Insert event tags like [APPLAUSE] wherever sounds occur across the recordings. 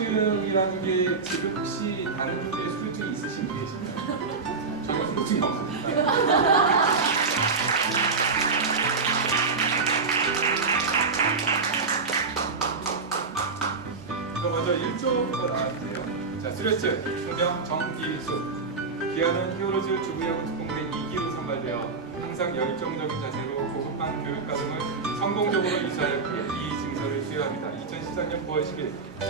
수료증이라는 게 지금 혹시 다른 분들의 수료증이 있으신 분 계신가요? 저희가 수료증이 없습니다. 이거 먼저 1조부터 나왔는데요. 자, 수료증, 총명 정기수. 기아는 히어로즈 주부야구 특공대 2기로 선발되어 항상 열정적인 자세로 고급반 교육 과정을 성공적으로 이수하였기에 이 증서를 수여합니다. 2013년 9월 10일 주식회사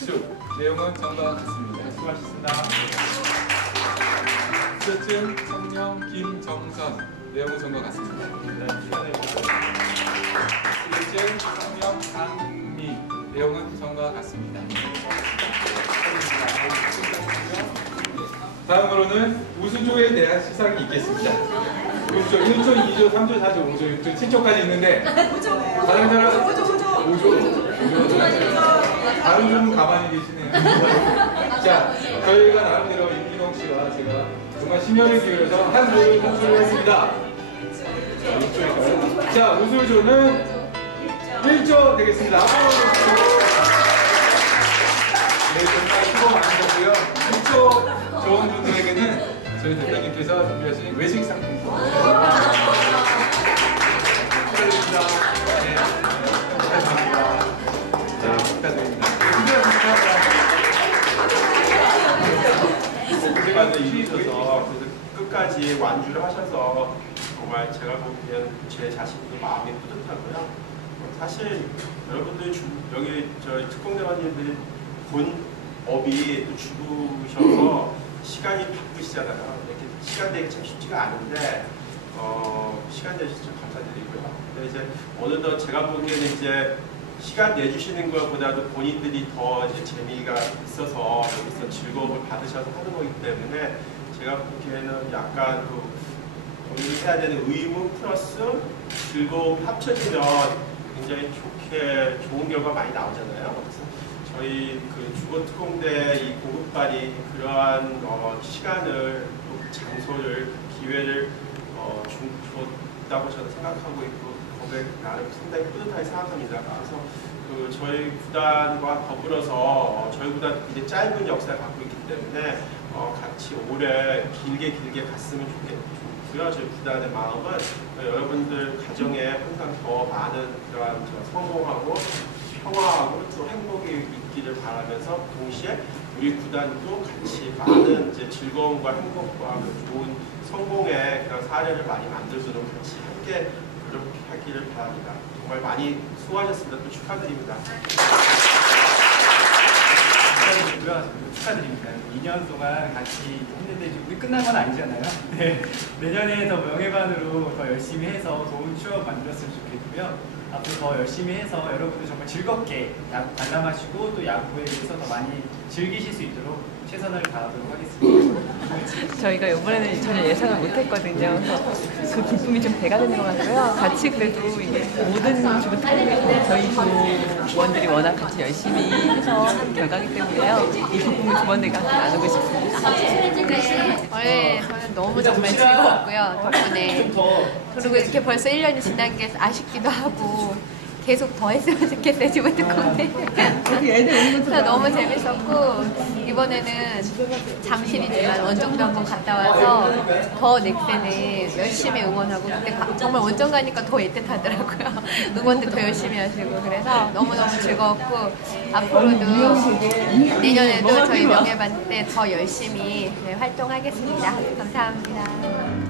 은수 내용은 정과 같습니다. 수고하셨습니다. 수료증 성명 김정선 내용은 정과 같습니다. 수료증 성명 강미 내용은 정과 같습니다. 다음으로는 우수조에 대한 시상이 있겠습니다. 우수조 1조, 2조, 3조, 4조, 5조, 6조, 7조까지 있는데 가장 잘하는 5조, 5조, 다른 분은 가만히 계시네요. [LAUGHS] 자, 저희가 나름대로 임기동 씨와 제가 정말 심혈을 기울여서 한 조를 선출을 했습니다. 자, 6조일까요? 자, 우수조는 1조 되겠습니다. 앞으로 네, 정말 수고 많으셨고요. 1조 좋은 분들에게는 저희 대표님께서 준비하신 외식 상품권. 축하드립니다. 네, 축하드립니다. 자, 축하드립니다. 이제 이루셔서 끝까지 완주를 하셔서 정말 제가 보기엔 제 자신도 마음이 뿌듯하고요. 사실 여러분들 주, 여기 저 특공대원님들이 본 업이 또 주부셔서 시간이 바쁘시잖아요. 이렇게 시간 내기 참 쉽지가 않은데 어, 시간 참 감사드리고요. 근데 이제 어느덧 제가 보기에는 이제 시간 내주시는 것보다도 본인들이 더 이제 재미가 있어서 여기서 즐거움을 받으셔서 하는 거기 때문에 제가 보기에는 약간 그 본인이 해야 되는 의무 플러스 즐거움 합쳐지면 굉장히 좋게 좋은 결과 많이 나오잖아요. 그래서 저희 그 주거특공대 이 고급반이 그러한 어, 시간을 또 장소를 기회를 어, 주, 줬다고 저는 생각하고 있고 거기에 나름 상당히 뿌듯하게 생각합니다. 그래서 그 저희 구단과 더불어서 어, 저희 구단 굉장히 짧은 역사를 갖고 있기 때문에 어, 같이 오래 길게 길게 갔으면 좋겠고요. 저희 구단의 마음은 어, 여러분들 가정에 항상 더 많은 그러한 저 성공하고 평화하고 또 행복이 있기를 바라면서 동시에 우리 구단도 같이 많은 이제 즐거움과 행복과 그 좋은 성공의 그런 사례를 많이 만들도록 같이 함께 그렇게 하기를 바랍니다. 정말 많이 수고하셨습니다. 또 축하드립니다. 축하드리고요. 축하드립니다. 2년 동안 같이 했는데 우리 끝난 건 아니잖아요. [LAUGHS] 네. 내년에 더 명예반으로 더 열심히 해서 좋은 추억 만들었으면 좋겠고요. 앞으로 더 열심히 해서 여러분들 정말 즐겁게 야구 관람하시고 또 야구에 대해서 더 많이 즐기실 수 있도록 최선을 다하도록 하겠습니다. [LAUGHS] 저희가 이번에는 전혀 예상을 못했거든요. 그래서 그 기쁨이 좀 배가 되는 것 같고요. 같이 그래도 이게 모든 주부 특공대 저희 조원들이 워낙 같이 열심히 해서 한 결과기 때문에요. 이 기쁨을 조원들과 함께 나누고 싶습니다. 네, 저는 너무 정말 즐거웠고요. 덕분에. 그리고 이렇게 벌써 1년이 지난 게 아쉽기도 하고 계속 더 했으면 좋겠어요. 지금 특공대. 그래서 너무 재밌었고 이번에는 잠실이지만 원정도 한번 갔다 와서 더 넥센을 열심히 응원하고 가- 정말 원정 가니까 더 애틋하더라고요. [LAUGHS] 응원도 더 열심히 하시고 그래서 너무너무 즐거웠고 앞으로도 내년에도 저희 명예반 때 더 열심히 네, 활동하겠습니다. 감사합니다.